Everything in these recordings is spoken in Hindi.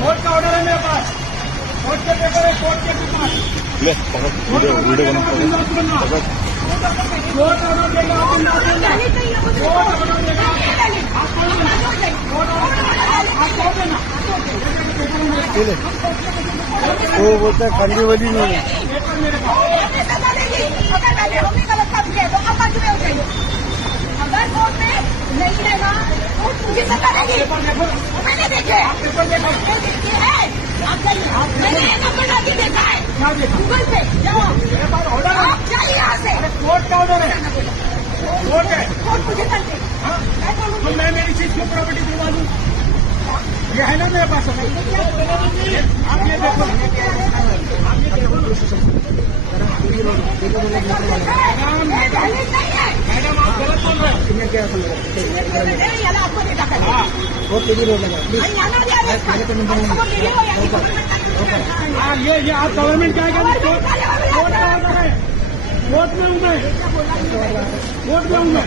कोर्ट का ऑर्डर है मेरे पास, कोर्ट के पेपर है, कोर्ट के पेपर ले वीडियो वीडियो कोर्ट ऑर्डर देगा अपन कोर्ट ऑर्डर देगा वो बोलता है खंडीवली में पेपर मेरे पास। अगर कोर्ट में नहीं रहेगा कोर्ट मुझे सजा देगी। मैंने देखे पेपर देखो, देखी है, आप जाइए, मैंने नंबर डाल देखा है क्या देखा? गूगल पे, जाओ मेरे पास ऑर्डर है, आप जाइए यहाँ से। कोर्ट का ऑर्डर है, कोर्ट है। कोर्ट मुझे कर दे। मैं बोलूँ तो मैं मेरी चीज को प्रॉपर्टी दिलवा दूँ, ये है ना मेरे पास। आप ये देखो, मैडम आप गलत बोल रहे हो। आपको देखा कर हाँ ये आप गवर्नमेंट क्या है, कोर्ट का ऑर्डर है, कोर्ट में हूँ मैं, कोर्ट में हूँ मैं।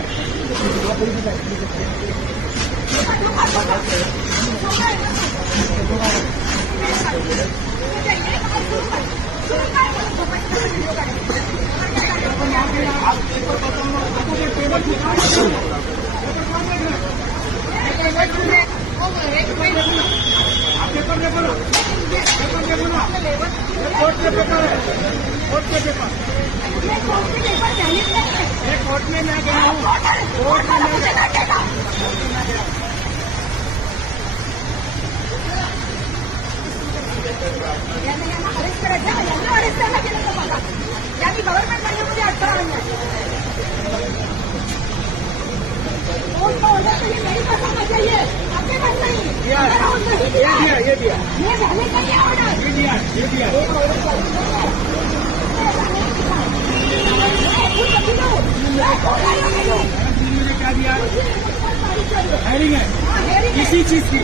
पेपर देखो ना, पेपर देखो ना, कोर्ट के पेपर है, कोर्ट के पेपर। ये कोर्ट में मैं गया हूँ, कोर्ट में मैं गया। यानी गवर्नमेंट ने मुझे अटका है। कोर्ट का ऑर्डर तो ये मेरे पास आना चाहिए, आपके पास नहीं। ये दिया ये जाने का ये ऑर्डर, ये दिया मुझे क्या दिया, हेयरिंग है हेयरिंग इसी चीज की।